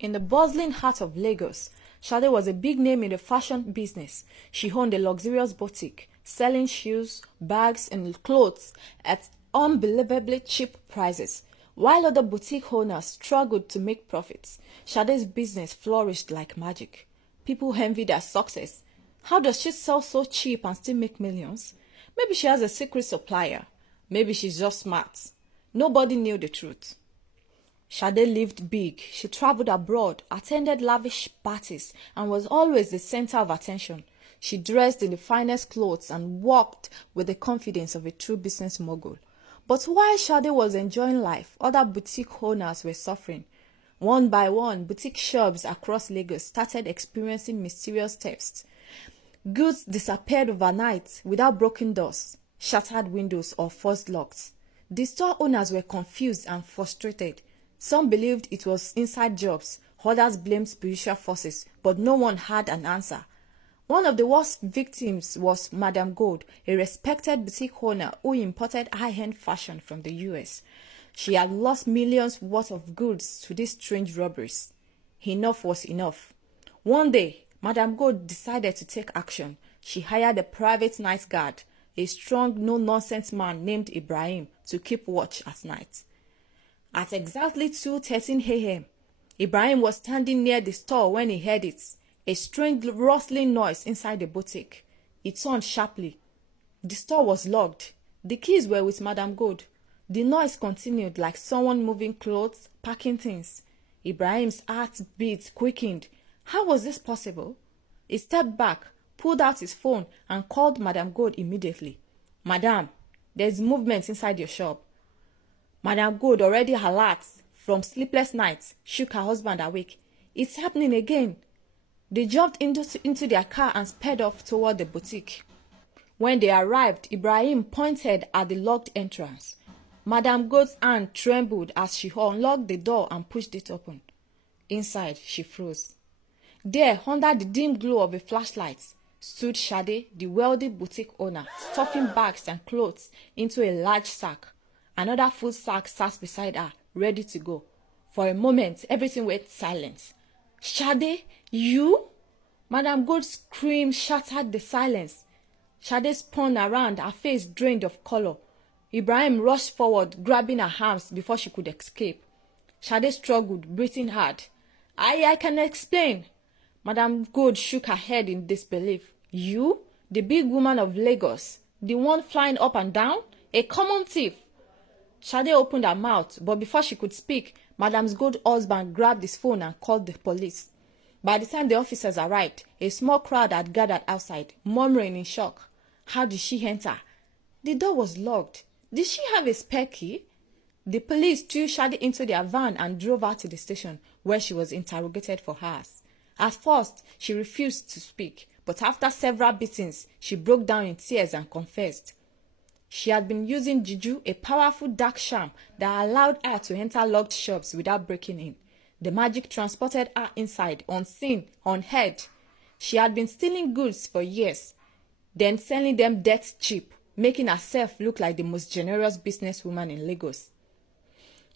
In the bustling heart of Lagos, Sade was a big name in the fashion business. She owned a luxurious boutique, selling shoes, bags, and clothes at unbelievably cheap prices. While other boutique owners struggled to make profits, Sade's business flourished like magic. People envied her success. How does she sell so cheap and still make millions? Maybe she has a secret supplier. Maybe she's just smart. Nobody knew the truth. Sade lived big. She traveled abroad, attended lavish parties, and was always the center of attention. She dressed in the finest clothes and walked with the confidence of a true business mogul. But while Sade was enjoying life, other boutique owners were suffering. One by one, boutique shops across Lagos started experiencing mysterious thefts. Goods disappeared overnight without broken doors, shattered windows, or forced locks. The store owners were confused and frustrated. Some believed it was inside jobs, others blamed spiritual forces, but no one had an answer. One of the worst victims was Madam Gold, a respected boutique owner who imported high-end fashion from the US. She had lost millions worth of goods to these strange robbers. Enough was enough. One day, Madam Gold decided to take action. She hired a private night guard, a strong, no-nonsense man named Ibrahim, to keep watch at night. At exactly 2:13 a.m., Ibrahim was standing near the store when he heard it, a strange rustling noise inside the boutique. He turned sharply. The store was locked. The keys were with Madam Gold. The noise continued like someone moving clothes, packing things. Ibrahim's heartbeat quickened. How was this possible? He stepped back, pulled out his phone, and called Madam Gold immediately. "Madam, there's movement inside your shop." Madam Gold, already alert from sleepless nights, shook her husband awake. "It's happening again." They jumped into their car and sped off toward the boutique. When they arrived, Ibrahim pointed at the locked entrance. Madam Gold's hand trembled as she unlocked the door and pushed it open. Inside, she froze. There, under the dim glow of a flashlight, stood Sade, the wealthy boutique owner, stuffing bags and clothes into a large sack. Another full sack sat beside her, ready to go. For a moment, everything went silent. "Sade, you?" Madam Gold's scream shattered the silence. Sade spun around, her face drained of color. Ibrahim rushed forward, grabbing her arms before she could escape. Sade struggled, breathing hard. I can explain." Madam Gold shook her head in disbelief. "You? The big woman of Lagos? The one flying up and down? A common thief?" Sade opened her mouth, but before she could speak, Madam Gold's husband grabbed his phone and called the police. By the time the officers arrived, a small crowd had gathered outside, murmuring in shock. How did she enter? The door was locked. Did she have a spare key? The police threw Sade into their van and drove her to the station, where she was interrogated for hours. At first, she refused to speak, but after several beatings, she broke down in tears and confessed. She had been using juju, a powerful dark charm that allowed her to enter locked shops without breaking in. The magic transported her inside, unseen, unheard. She had been stealing goods for years, then selling them dirt cheap, making herself look like the most generous businesswoman in Lagos.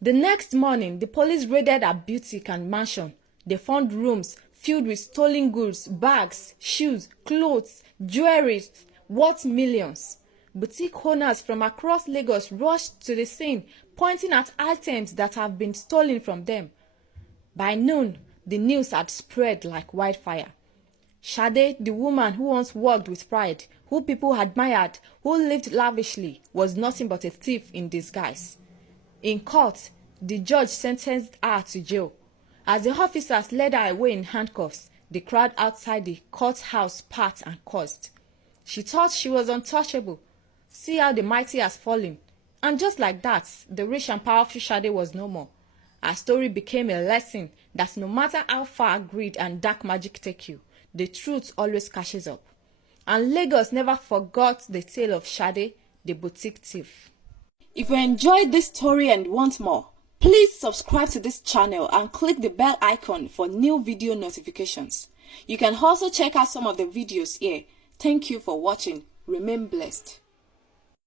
The next morning, the police raided her boutique and mansion. They found rooms filled with stolen goods, bags, shoes, clothes, jewelry worth millions. Boutique owners from across Lagos rushed to the scene, pointing at items that have been stolen from them. By noon, the news had spread like wildfire. Sade, the woman who once walked with pride, who people admired, who lived lavishly, was nothing but a thief in disguise. In court, the judge sentenced her to jail. As the officers led her away in handcuffs, the crowd outside the courthouse spat and cursed. She thought she was untouchable. See how the mighty has fallen. And just like that, the rich and powerful Sade was no more. Her story became a lesson that no matter how far greed and dark magic take you, the truth always catches up. And Lagos never forgot the tale of Sade, the boutique thief. If you enjoyed this story and want more, please subscribe to this channel and click the bell icon for new video notifications. You can also check out some of the videos here. Thank you for watching. Remain blessed.